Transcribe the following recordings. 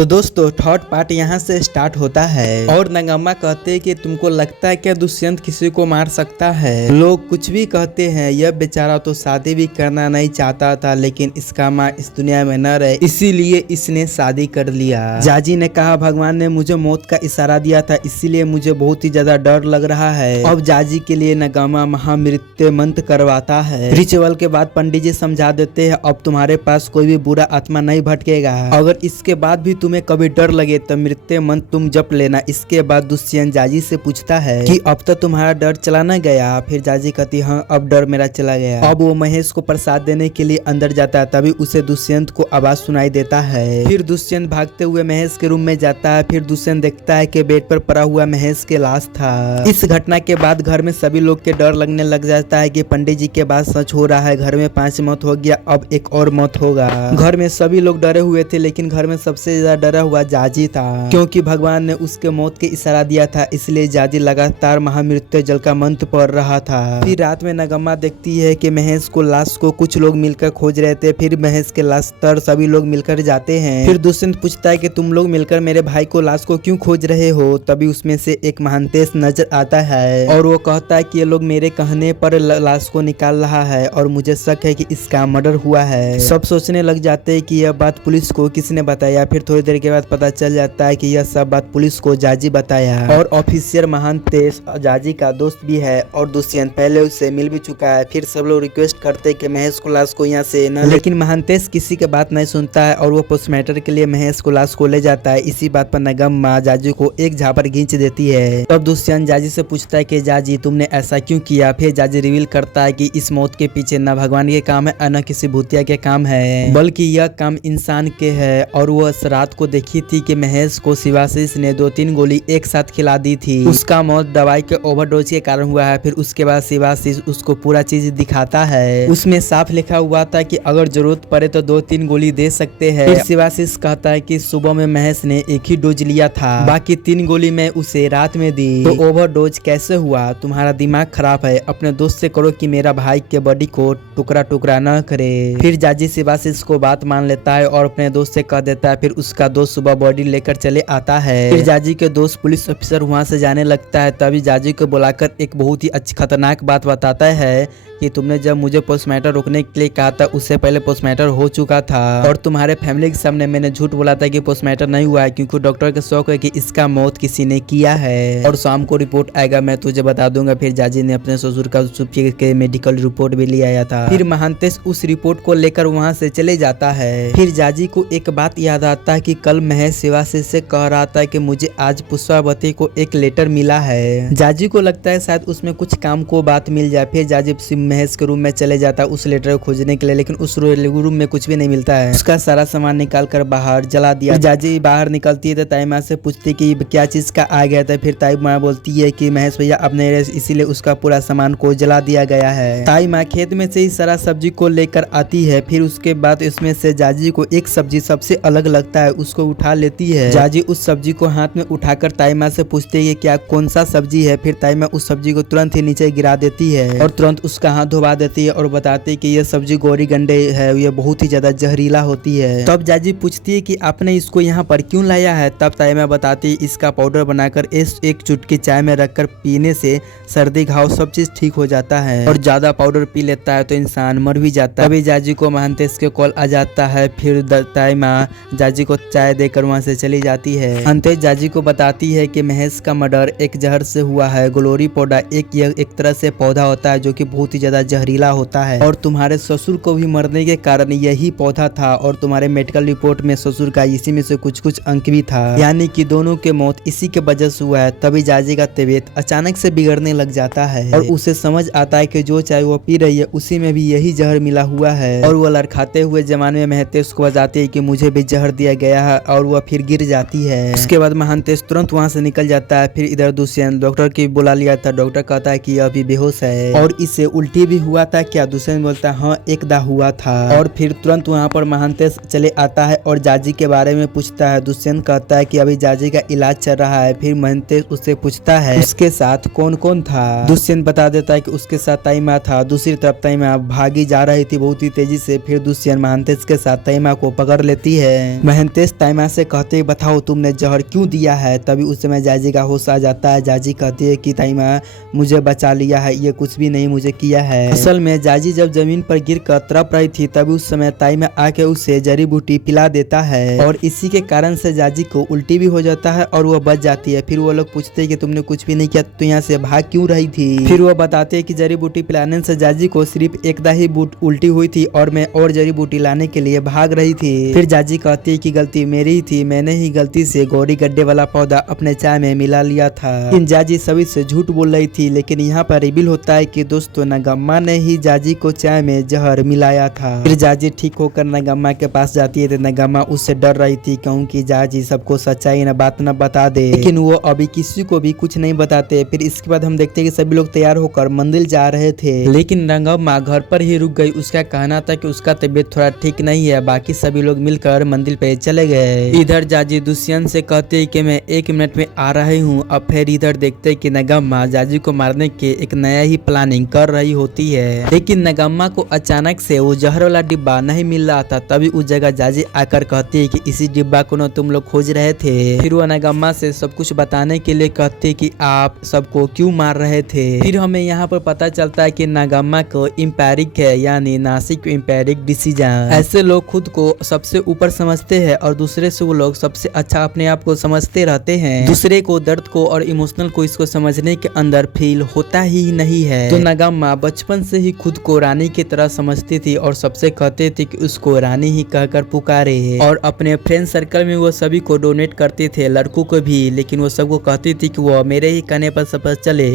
तो दोस्तों third part यहाँ से स्टार्ट होता है और नगम्मा कहते हैं कि तुमको लगता है क्या दुष्यंत किसी को मार सकता है। लोग कुछ भी कहते हैं, यह बेचारा तो शादी भी करना नहीं चाहता था, लेकिन इसका माँ इस दुनिया में न रहे इसीलिए इसने शादी कर लिया। जाजी ने कहा भगवान ने मुझे मौत का इशारा दिया था, इसीलिए मुझे बहुत ही ज्यादा डर लग रहा है। अब जाजी के लिए नगम्मा महामृत्यु मंत्र करवाता है। रिचुअल के बाद पंडित जी समझा देते हैं अब तुम्हारे पास कोई भी बुरा आत्मा नहीं भटकेगा। अगर इसके बाद भी तुम्हें कभी डर लगे तो मृत्यु मंत्र तुम जप लेना। इसके बाद दुष्यंत जाजी से पूछता है कि अब तो तुम्हारा डर चला न गया। फिर जाजी कहती हाँ अब डर मेरा चला गया। अब वो महेश को प्रसाद देने के लिए अंदर जाता है, तभी उसे दुष्यंत को आवाज सुनाई देता है। फिर दुष्यंत भागते हुए महेश के रूम में जाता है। फिर दुष्यंत देखता है कि बेड पर पड़ा हुआ महेश के लाश था। इस घटना के बाद घर में सभी लोग के डर लगने लग जाता है कि पंडित जी के बात सच हो रहा है। घर में 5 मौत हो गया, अब एक और मौत होगा। घर में सभी लोग डरे हुए थे, लेकिन घर में सबसे ज्यादा डरा हुआ जाजी था, क्योंकि भगवान ने उसके मौत के इशारा दिया था, इसलिए जाजी लगातार महामृत्यु जल का मंत्र पढ़ रहा था। फिर रात में नगम्मा देखती है कि महेश को लाश को कुछ लोग मिलकर खोज रहे थे। फिर महेश के लाश तर सभी लोग मिलकर जाते हैं। फिर दुष्यंत पूछता है कि तुम लोग मिलकर मेरे भाई को लाश को क्यों खोज रहे हो। तभी उसमें से एक महांतेश नजर आता है और वो कहता है कि ये लोग मेरे कहने पर लाश को निकाल रहा है और मुझे शक है कि इसका मर्डर हुआ है। सब सोचने लग जाते हैं कि यह बात पुलिस को किसने बताया। फिर थोड़ी देर के बाद पता चल जाता है कि यह सब बात पुलिस को जाजी बताया और ऑफिसर महांतेश जाजी का दोस्त भी है और दुष्यंत पहले उससे मिल भी चुका है। फिर सब लोग रिक्वेस्ट करते हैं कि महेश को लाश को यहाँ से न, लेकिन महांतेश किसी के बात नहीं सुनता है और वो पोस्टमार्टम के लिए महेश को लाश को ले जाता है। इसी बात पर नगम्मा जाजी को एक झापड़ खींच देती है। तब दुष्यंत जाजी से पूछता है कि जाजी तुमने ऐसा क्यों किया। फिर जाजी रिवील करता है कि इस मौत के पीछे न भगवान के काम है न किसी भूतिया के काम है, बल्कि यह काम इंसान के है। और वो रात को देखी थी कि महेश को शिवाशीष ने 2-3 गोली एक साथ खिला दी थी। उसका मौत दवाई के ओवरडोज के कारण हुआ है। फिर उसके बाद शिवाशीष उसको पूरा चीज दिखाता है। उसमें साफ लिखा हुआ था कि अगर जरूरत पड़े तो 2-3 गोली दे सकते हैं। फिर शिवाशीष कहता है कि सुबह में महेश ने एक ही डोज लिया था, बाकी 3 गोली मैं उसे रात में दी। तो ओवरडोज कैसे हुआ। तुम्हारा दिमाग खराब है, अपने दोस्त से करो कि मेरा भाई के बॉडी को टुकड़ा टुकड़ा न करे। फिर जाजी शिवाशीष को बात मान लेता है और अपने दोस्त से कह देता है। फिर उसका दोस्त सुबह बॉडी लेकर चले आता है। फिर जाजी के दोस्त पुलिस ऑफिसर वहां से जाने लगता है। तभी जाजी को बुलाकर एक बहुत ही अच्छी खतरनाक बात बताता है कि तुमने जब मुझे पोस्टमार्टम रोकने के लिए कहा था उससे पहले पोस्टमार्टम हो चुका था और तुम्हारे फैमिली के सामने मैंने झूठ बोला था कि पोस्टमार्टम नहीं हुआ है, क्योंकि डॉक्टर का शौक है कि इसका मौत किसी ने किया है और शाम को रिपोर्ट आएगा, मैं तुझे बता दूंगा। फिर जाजी ने अपने ससुर का चुपके के मेडिकल रिपोर्ट भी ले आया था। फिर महांतेश उस रिपोर्ट को लेकर वहाँ से चले जाता है। फिर जाजी को एक बात याद आता है कि कल महेश शिवाशीष से कह रहा था कि मुझे आज पुष्पावती को एक लेटर मिला है। जाजी को लगता है शायद उसमें कुछ काम को बात मिल जाए। फिर जाजी महेश के रूम में चले जाता है उस लेटर को खोजने के लिए, लेकिन उस रूम में कुछ भी नहीं मिलता है। उसका सारा सामान निकाल कर बाहर जला दिया। जाजी बाहर निकलती है तो ताई माँ से पूछती कि क्या चीज का आ गया था। फिर ताई माँ बोलती है कि महेश भैया अपने इसीलिए उसका पूरा सामान को जला दिया गया है। ताई माँ खेत में से ही सारा सब्जी को लेकर आती है। फिर उसके बाद इसमें से जाजी को एक सब्जी सबसे अलग लगता है, उसको उठा लेती है। जाजी उस सब्जी को हाथ में उठाकर ताई माँ से पूछती है कि क्या कौन सा सब्जी है। फिर ताई माँ उस सब्जी को तुरंत ही नीचे गिरा देती है और तुरंत उसका हाथ धोवा देती है और बताती है कि यह सब्जी गोरी गंडे है, यह बहुत ही ज्यादा जहरीला होती है। तब जाजी पूछती है कि आपने इसको यहाँ पर क्यों लाया है। तब ताई माँ बताती है इसका पाउडर बनाकर एक चुटकी चाय में रखकर पीने से सर्दी घाव सब चीज ठीक हो जाता है, और ज्यादा पाउडर पी लेता है तो इंसान मर भी जाता है। तभी जाजी को महांतेश के कॉल आ जाता है। फिर ताई माँ जाजी को चाय देकर वहाँ से चली जाती है। अंतेश जाजी को बताती है कि महेश का मर्डर एक जहर से हुआ है। ग्लोरी पौधा एक तरह से पौधा होता है जो कि बहुत ही ज्यादा जहरीला होता है और तुम्हारे ससुर को भी मरने के कारण यही पौधा था और तुम्हारे मेडिकल रिपोर्ट में ससुर का इसी में से कुछ अंक भी था, यानी कि दोनों के मौत इसी के वजह से हुआ है। तभी जाजी का तबीयत अचानक से बिगड़ने लग जाता है और उसे समझ आता है कि जो चाय वो पी रही है उसी में भी यही जहर मिला हुआ है और वो लड़खाते हुए जमाने में महांतेश को बताती है कि मुझे भी जहर दिया गया है और वह फिर गिर जाती है। उसके बाद महांतेश तुरंत वहाँ से निकल जाता है। फिर इधर दुष्यंत डॉक्टर की बुला लिया था। डॉक्टर कहता है कि यह अभी बेहोश है और इसे उल्टी भी हुआ था क्या। दुष्यंत बोलता है हाँ एक दा हुआ था। और फिर तुरंत वहाँ पर महांतेश चले आता है और जाजी के बारे में पूछता है। दुष्यंत कहता है कि अभी जाजी का इलाज चल रहा है। फिर महांतेश उससे पूछता है उसके साथ कौन कौन था। दुष्यंत बता देता है कि उसके साथ ताई माँ था। दूसरी तरफ ताई माँ भागी जा रही थी बहुत ही तेजी से। फिर दुष्यंत महांतेश के साथ ताई माँ को पकड़ लेती है। महांतेश दुष्यंत ताइमा से कहते हैं बताओ तुमने जहर क्यों दिया है। तभी उस समय जाजी का होश आ जाता है। जाजी कहती है कि ताइमा मुझे बचा लिया है, ये कुछ भी नहीं मुझे किया है। असल में जाजी जब जमीन पर गिर कर तड़प रही थी तभी उस समय ताइमा आके उसे जड़ी बूटी पिला देता है और इसी के कारण से जाजी को उल्टी भी हो जाता है और वो बच जाती है। फिर वो लोग पूछते हैं कि तुमने कुछ भी नहीं किया तो यहाँ से भाग क्यों रही थी। फिर वो बताते हैं कि जड़ी बूटी पिलाने से जाजी को सिर्फ एकदा ही उल्टी हुई थी और मैं और जड़ी बूटी लाने के लिए भाग रही थी। फिर जाजी कहती है कि गलती मेरी ही थी, मैंने ही गलती से गौरी गड्ढे वाला पौधा अपने चाय में मिला लिया था। लेकिन जाजी सभी से झूठ बोल रही थी। लेकिन यहाँ पर रिवील होता है कि दोस्तों नगम्मा ने ही जाजी को चाय में जहर मिलाया था। फिर जाजी ठीक होकर नगम्मा के पास जाती है तो नगम्मा उससे डर रही थी क्योंकि जाजी सबको सच्चाई न बात न बता दे। लेकिन वो अभी किसी को भी कुछ नहीं बताते। फिर इसके बाद हम देखते हैं कि सभी लोग तैयार होकर मंदिर जा रहे थे लेकिन नगम्मा घर पर ही रुक गई। उसका कहना था कि उसका तबीयत थोड़ा ठीक नहीं है। बाकी सभी लोग मिलकर मंदिर पे चले गए। इधर जाजी दुष्यंत से कहते हैं कि मैं 1 मिनट में आ रही हूँ। अब फिर इधर देखते हैं कि नगम्मा जाजी को मारने के एक नया ही प्लानिंग कर रही होती है। लेकिन नगम्मा को अचानक से वो जहर वाला डिब्बा नहीं मिल रहा था। तभी उस जगह जाजी आकर कहती है कि इसी डिब्बा को न तुम लोग खोज रहे थे। फिर वो नगम्मा से सब कुछ बताने के लिए कहते कि आप सबको क्यों मार रहे थे। फिर हमें यहाँ पर पता चलता है कि नगम्मा को इम्पैरिक है यानी नासिक इम्पैरिक डिसीजन। ऐसे लोग खुद को सबसे ऊपर समझते हैं और दूसरे से वो लोग सबसे अच्छा अपने आप को समझते रहते हैं। दूसरे को दर्द को और इमोशनल को इसको समझने के अंदर फील होता ही नहीं है। तो नगम्मा बचपन से ही खुद को रानी की तरह समझती थी और सबसे कहते थे कि उसको रानी ही कहकर पुकारे और अपने फ्रेंड सर्कल में वो सभी को डोनेट करते थे, लड़कों को भी। लेकिन वो सबको कहती थी कि वो मेरे ही कहने पर सब चले।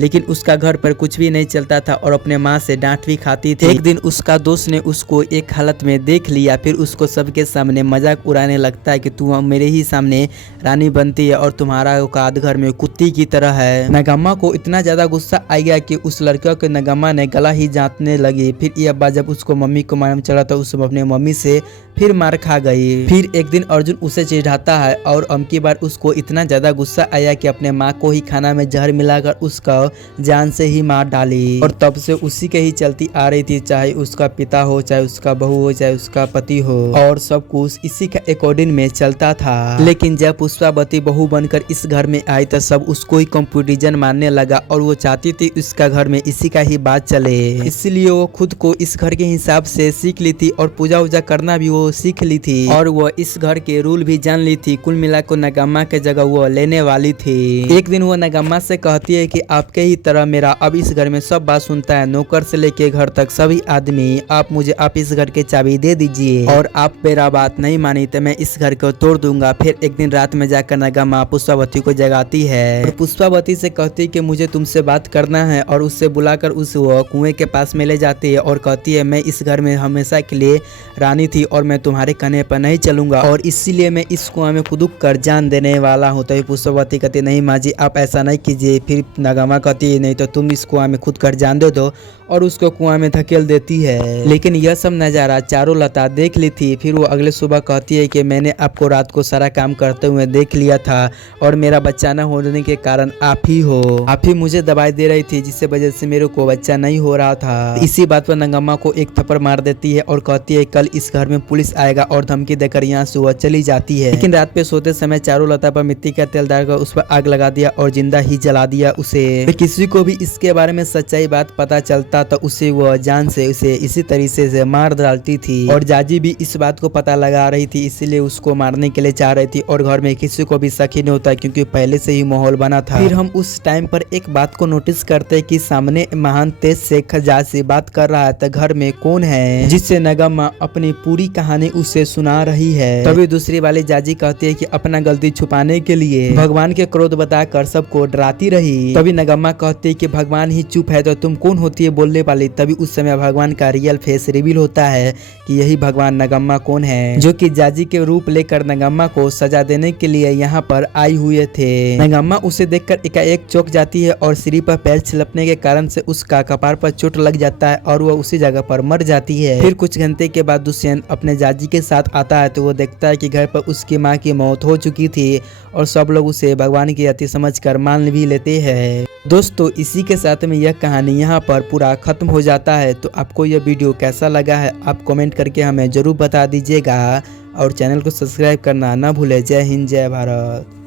लेकिन उसका घर पर कुछ भी नहीं चलता था और अपने माँ से डांट भी खाती थी। एक दिन उसका दोस्त ने उसको एक हालत में देख लिया। फिर उसको सबके सामने मजाक उड़ाने लगता है कि तू मेरे ही सामने रानी बनती है और तुम्हारा औकात घर में कुत्ती की तरह है। नगम्मा को इतना ज्यादा गुस्सा आ गया कि उस लड़के को नगम्मा ने गला ही जांचने लगी। फिर यह बात जब उसको मम्मी को मालूम चला तो उस अपने मम्मी से फिर मार खा गई। फिर एक दिन अर्जुन उसे चिढ़ाता है और अमकी बार उसको इतना ज्यादा गुस्सा आया कि अपने माँ को ही खाना में जहर मिलाकर उसका जान से ही मार डाली। और तब से उसी के ही चलती आ रही थी, चाहे उसका पिता हो, चाहे उसका बहू हो, चाहे उसका पति हो, और सब कुछ इसी के अकॉर्डिंग में चलता था। लेकिन जब पुष्पावती बहू बनकर इस घर में आई तो सब उसको ही कंपटीजन मानने लगा और वो चाहती थी उसका घर में इसी का ही बात चले। इसलिए वो खुद को इस घर के हिसाब से सीख ली थी और पूजा वूजा करना भी वो सीख ली थी और वो इस घर के रूल भी जान ली थी। कुल मिलाकर नगम्मा के जगह वो लेने वाली थी। एक दिन वो नगम्मा से कहती है कि आपके ही तरह मेरा अब इस घर में सब बात सुनता है, नौकर से लेके घर तक सभी आदमी। आप इस घर के चाबी दे दीजिए और आप मेरा बात नहीं मानी तो मैं इस घर को तोड़ दूंगा। फिर एक दिन रात में जाकर नगम्मा पुष्पावती को जगाती है और पुष्पावती से कहती कि मुझे तुमसे बात करना है और उससे बुलाकर उस कुएं के पास में ले जाती है और कहती है मैं इस घर में हमेशा के लिए रानी थी और मैं तुम्हारे कहने पर नहीं चलूंगा और इसीलिए मैं इस कुआं में कूद कर जान देने वाला हूँ। तो पुष्पावती कहती नहीं माँ जी आप ऐसा नहीं कीजिए। फिर नगम्मा कहती है नहीं तो तुम इस कुआं में खुद कर जान दे दो और उसको कुआं में धकेल देती है। लेकिन यह सब नजारा चारों लता देख ली थी। फिर वो अगले सुबह कहती है कि मैंने आपको रात को सारा काम करते हुए देख लिया था और मेरा बच्चा न होने के कारण आप ही हो। आप ही मुझे दवाई दे रही थी जिससे वजह से मेरे को बच्चा नहीं हो रहा था। इसी बात पर नगम्मा को एक थप्पड़ मार देती है और कहती है कल इस घर में पुलिस आएगा और धमकी देकर यहाँ से वह चली जाती है। लेकिन रात पे सोते समय चारों लता पर मिट्टी का तेल डालकर उस पर आग लगा दिया और जिंदा ही जला दिया उसे। किसी को भी इसके बारे में सच्चाई बात पता चलता तो उसे वह जान से उसे इसी तरीके से मार डालती थी। और जाजी भी इस बात को पता लगा रही थी इसीलिए उसको मारने के लिए चाह रही थी और घर में किसी को भी शक ही नहीं होता क्योंकि पहले से ही माहौल बना था। फिर हम उस टाइम पर एक बात को नोटिस करते कि सामने महान तेज शेख जाजी बात कर रहा है तो घर में कौन है जिससे नगम्मा अपनी पूरी कहानी उसे सुना रही है। तभी दूसरी वाली जाजी कहती है कि अपना गलती छुपाने के लिए भगवान के क्रोध बताकर सबको डराती रही। तभी नगम्मा कहती है कि भगवान ही चुप है तो तुम कौन होती है बोलने वाली। तभी उस समय भगवान का रियल फेस रिवील होता है कि यही भगवान नगम्मा कौन है जो कि जाजी के रूप लेकर नगम्मा को सजा देने के लिए यहाँ पर आई हुए थे। नगम्मा उसे देखकर एकाएक चौंक जाती है और सिरी पर पैर छिलपने के कारण से उसका कपार पर चोट लग जाता है और वह उसी जगह पर मर जाती है। फिर कुछ घंटे के बाद दुष्यंत अपने जाजी के साथ आता है तो वो देखता है कि घर पर उसकी माँ की मौत हो चुकी थी और सब लोग उसे भगवान की अति समझकर मान भी लेते हैं। दोस्तों इसी के साथ में यह कहानी यहाँ पर पूरा खत्म हो जाता है। तो आपको यह वीडियो कैसा लगा है आप कमेंट करके हमें जरूर बता दीजिएगा। और चैनल को सब्सक्राइब करना ना भूले। जय हिंद, जय भारत।